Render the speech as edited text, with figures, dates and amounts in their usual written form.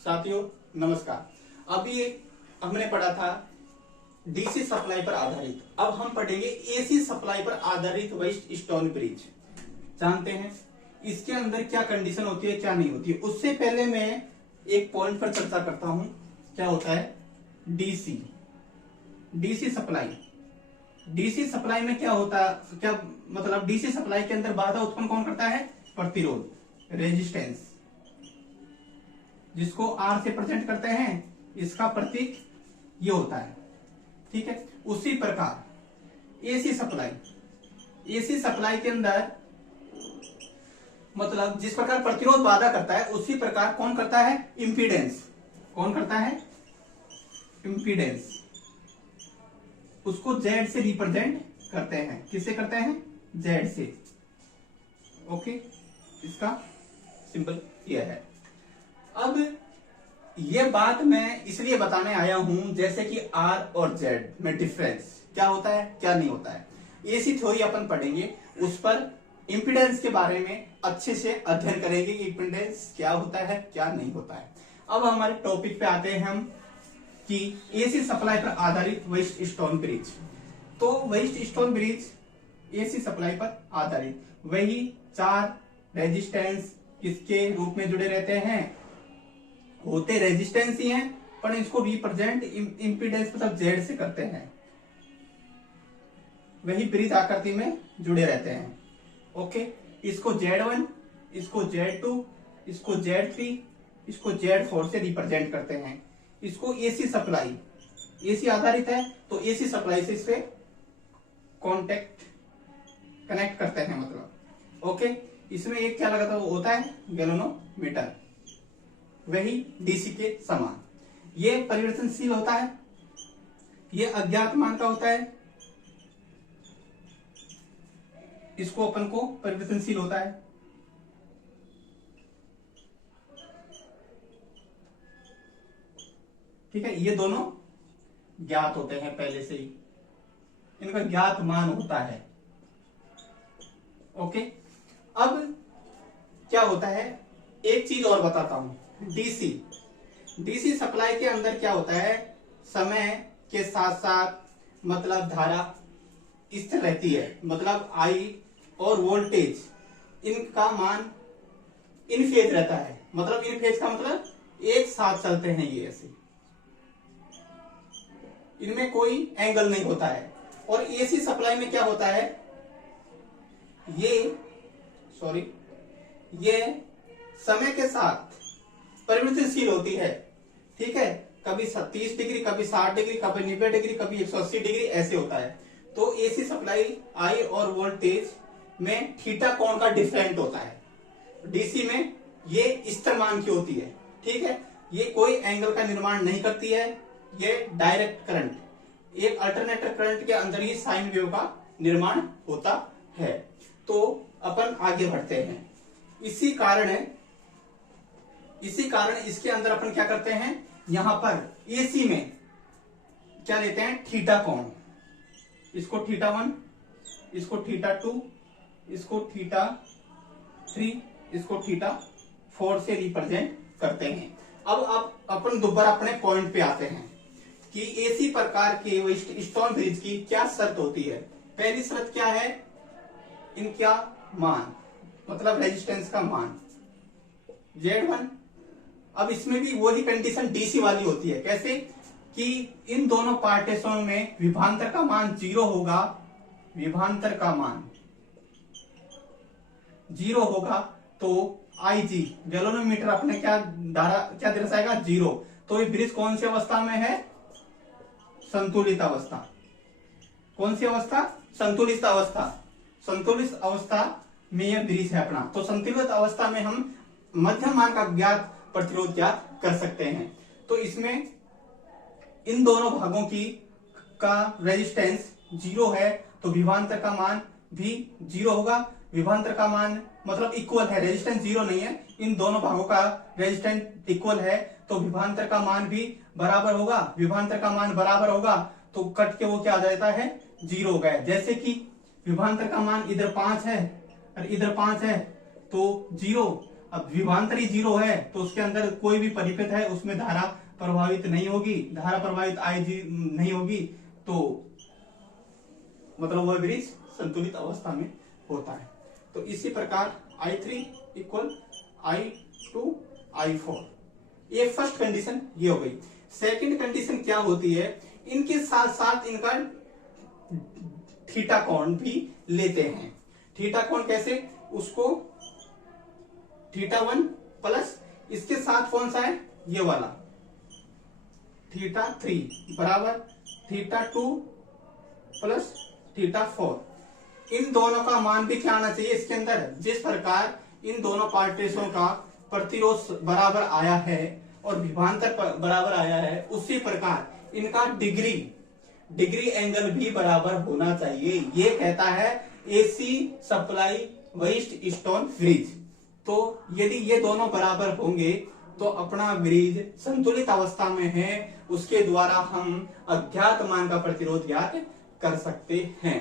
साथियों नमस्कार। अभी हमने पढ़ा था डीसी सप्लाई पर आधारित, अब हम पढ़ेंगे एसी सप्लाई पर आधारित वेस्ट स्टोन ब्रिज। जानते हैं इसके अंदर क्या कंडीशन होती है क्या नहीं होती है। उससे पहले मैं एक पॉइंट पर चर्चा करता हूं, क्या होता है डीसी सप्लाई। डीसी सप्लाई में क्या होता है, क्या मतलब डीसी सप्लाई के अंदर बाधा उत्पन्न कौन करता है? प्रतिरोध, रेजिस्टेंस, जिसको आर से प्रेजेंट करते हैं। इसका प्रतीक ये होता है, ठीक है। उसी प्रकार एसी सप्लाई के अंदर मतलब जिस प्रकार प्रतिरोध बाधा करता है, उसी प्रकार कौन करता है? इंपीडेंस। कौन करता है? इंपीडेंस। उसको जेड से रिप्रेजेंट करते हैं। किससे करते हैं? जेड से। ओके, इसका सिंबल यह है। अब ये बात मैं इसलिए बताने आया हूं जैसे कि आर और जेड में डिफरेंस क्या होता है क्या नहीं होता है। एसी थ्योरी अपन पढ़ेंगे, उस पर इंपीडेंस के बारे में अच्छे से अध्ययन करेंगे कि इंपीडेंस क्या होता है क्या नहीं होता है। अब हमारे टॉपिक पे आते हैं हम कि एसी सप्लाई पर आधारित वेस्ट स्टोन ब्रिज। तो Wheatstone bridge AC supply पर आधारित, वही चार रेजिस्टेंस किसके रूप में जुड़े रहते हैं? होते रेजिस्टेंस ही हैं, पर इसको रिप्रेजेंट इंपीडेंस मतलब जेड से करते हैं। वही ब्रिज आकृति में जुड़े रहते हैं। ओके, इसको Z1, इसको Z2, इसको Z3, इसको Z4 से रिप्रेजेंट करते हैं। इसको एसी सप्लाई, एसी आधारित है तो एसी सप्लाई से इसे कनेक्ट करते हैं मतलब। ओके, इसमें एक क्या लगा था वो होता है गैल्वेनोमीटर, वही डीसी के समान। ये परिवर्तनशील होता है, ये अज्ञात मान का होता है, इसको अपन को परिवर्तनशील होता है। ठीक है, ये दोनों ज्ञात होते हैं पहले से ही, इनका ज्ञात मान होता है। ओके, अब क्या होता है, एक चीज और बताता हूं। डीसी सप्लाई के अंदर क्या होता है, समय के साथ साथ मतलब धारा स्थिर रहती है, मतलब आई और वोल्टेज इनका मान इन फेज रहता है। मतलब इन फेज का मतलब एक साथ चलते हैं ये ऐसे, इनमें कोई एंगल नहीं होता है। और एसी सप्लाई में क्या होता है, ये समय के साथ परिवर्तनशील होती है। ठीक है, कभी 30 डिग्री, कभी 60 डिग्री, कभी 90 डिग्री, कभी 180 डिग्री, ऐसे होता है। तो एसी सप्लाई आई और वोल्टेज में थीटा कोण का डिफरेंट होता है। डीसी में ये स्थिर मान की होती है। ठीक है, ये कोई एंगल का निर्माण नहीं करती है। ये डायरेक्ट करंट, एक अल्टरनेटर करंट के अंदर ही साइन वेव का निर्माण होता है। तो अपन आगे बढ़ते हैं। इसी कारण इसके अंदर अपन क्या करते हैं, यहां पर एसी में क्या लेते हैं? थीटा कोण। इसको थीटा 1, इसको थीटा 2, इसको थीटा 3, इसको थीटा 4 से रिप्रेजेंट करते हैं। अब अपन दोबारा अपने पॉइंट पे आते हैं कि एसी प्रकार के वेस्ट स्टोन ब्रिज की क्या शर्त होती है। पहली शर्त क्या है, इनका मान मतलब रेजिस्टेंस का मान Z1। अब इसमें भी वही कंडीशन डीसी वाली होती है। कैसे कि इन दोनों पार्टीशनों में विभवांतर का मान 0 होगा। विभवांतर का मान 0 होगा तो IG गैल्वेनोमीटर अपने क्या दर्शाएगा? 0। तो ये ब्रिज कौन सी अवस्था में है? संतुलित अवस्था। कौन सी अवस्था? संतुलित अवस्था। संतुलित अवस्था में यह ब्रिज है अपना। तो संतुलित अवस्था में हम मध्यम मान का ज्ञात प्रतिरोध ज्ञात कर सकते हैं। तो इसमें इन दोनों भागों का रेजिस्टेंस 0 है तो विभवांतर का मान भी 0 होगा। विभवांतर का मान मतलब इक्वल है, रेजिस्टेंस 0 नहीं है, इन दोनों भागों का रेजिस्टेंस इक्वल है तो विभवांतर का मान भी बराबर होगा। विभवांतर का मान बराबर होगा तो कट के वो क्या आ जाता है? 0 हो गया। जैसे कि विभवांतर का मान इधर 5 है और इधर 5 है तो 0, अब विभवांतरी 0 है तो उसके अंदर कोई भी परिपथ है उसमें धारा प्रभावित नहीं होगी, धारा प्रभावित आएगी नहीं होगी, तो मतलब वह ब्रिज संतुलित अवस्था में होता है। तो इसी प्रकार I3 इक्वल I2 I4, ये फर्स्ट कंडीशन ये हो गई। सेकंड कंडीशन क्या होती है, इनके साथ साथ इनका थीटा कोण भी लेते हैं। थीटा कोण कैसे, उसको θ1 प्लस इसके साथ कौन सा है ये वाला θ3 बराबर θ2 प्लस θ4, इन दोनों का मान भी क्या आना चाहिए इसके अंदर। जिस प्रकार इन दोनों पार्टीशनों का प्रतिरोध बराबर आया है और विभवांतर बराबर आया है, उसी प्रकार इनका डिग्री एंगल भी बराबर होना चाहिए। ये कहता है AC supply Wheatstone bridge. तो यदि ये दोनों बराबर होंगे तो अपना ब्रिज संतुलित अवस्था में है, उसके द्वारा हम अज्ञात मान का प्रतिरोध ज्ञात कर सकते हैं।